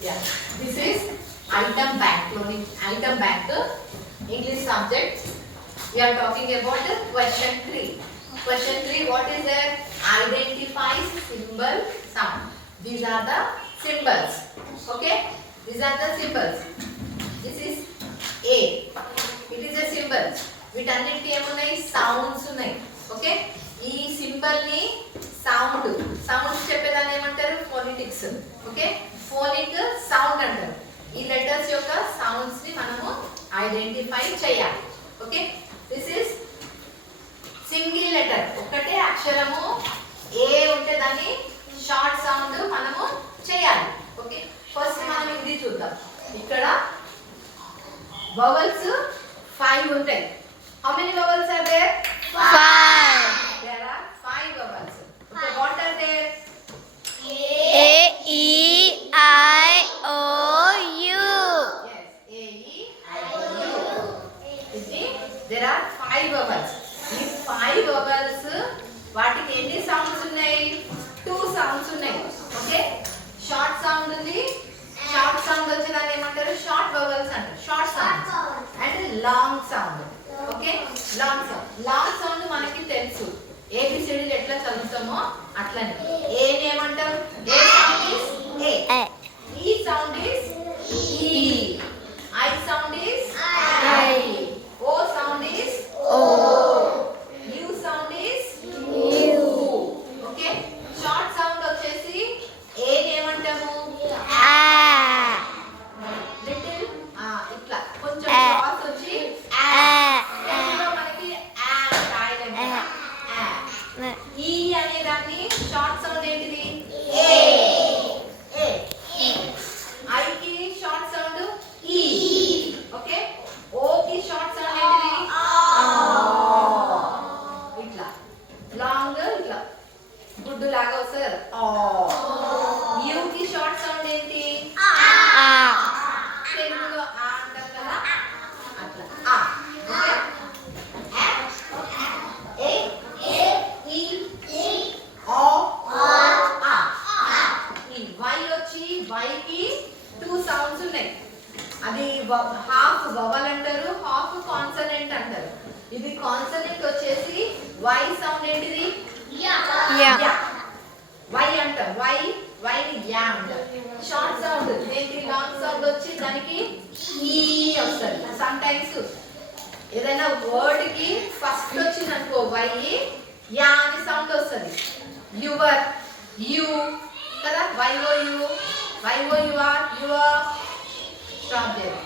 Yeah. This is item bank. Item bank. English subject. We are talking about the question 3. Question 3. What is it? Identify symbol sound. These are the symbols. Okay. These are the symbols. This is A. It is a symbol. వీటన్నిటికీ ఏమున్నాయి సౌండ్స్ ఉన్నాయి. ఓకే ఈ సింబల్ ని సౌండ్స్ చెప్పేదాన్ని ఏమంటారు phonetics. Okay phonic sound అంటారు. ఈ లెటర్స్ యొక్క సౌండ్స్ ని మనము ఐడెంటిఫై చేయాలి. Okay this is single letter, ఒకటే అక్షరము ఏ ఉంటే దాన్ని షార్ట్ సౌండ్ మనము చేయాలి. ఓకే ఫస్ట్ మనం ఇది చూద్దాం. ఇక్కడ vowels 5 ఉంటాయి. How many vowels are there? 5. There are 5 vowels. Okay, what are there? A, E, I, O, U. Yes, A, E, I, O, U. There are 5 vowels. ఈ 5 vowels వాటికి ఎన్ని సౌండ్స్ ఉన్నాయి? 2 సౌండ్స్ ఉన్నాయి. ఓకే షార్ట్ సౌండ్ ఉంది. షార్ట్ సౌండ్ వచ్చేదాన్ని ఏమంటారు? Short vowels అంటారు. Short sound and long sound. Okay long sound మనకి తెలుసు. ఏబిసిడీలు ఎట్లా చదువుతామో అట్లనే. ఏ ఏమంటాం? ఏ sound is A, E sound is E, I sound is I, O sound is O, U sound is U. Okay short sound వచ్చేసి A ఏమంటాము? లిటిల్ ఇట్లా కొంచెం క్రాస్ వచ్చి తెలుగులో మనకి రాయలేము. ఈ అనే దాన్ని షార్ట్ సౌండ్ ఏంటిది? ఏ. ఐ కి షార్ట్ సౌండ్ ఈ. ఓకే ఓ కి షార్ట్ సౌండ్ ఏంటిది? ఇట్లా లాంగ్ ఇట్లా గుడ్డు లాగా వస్తుంది కదా. యు కి షార్ట్ సౌండ్ ఏంటి? తెలుగులో ఆ అంటాం కదా అట్లా ఆ. ఓకే ఏ ఈ ఓ ఆ. ఈ వై వచ్చి వై కి 2 సౌండ్స్ ఉన్నాయి. అది హాఫ్ వవల్ అంటారు, హాఫ్ కాన్సనెంట్ అంటారు. ఇది కాన్సనెంట్ వచ్చేసి వై సౌండ్ ఏంటిది? యా. వై అంటాం. వై ని యా అంటారు. షార్ట్ సౌండ్ ఏంటి? లాంగ్ సౌండ్ వచ్చి దానికి ఈ వస్తుంది. సమ్ టైమ్స్ ఏదైనా వర్డ్ కి ఫస్ట్ వచ్చింది అనుకో వై, యా అని సౌండ్ వస్తుంది. యువర్, యు కదా, Y O U, Y O your, your. Stop చేయాలి.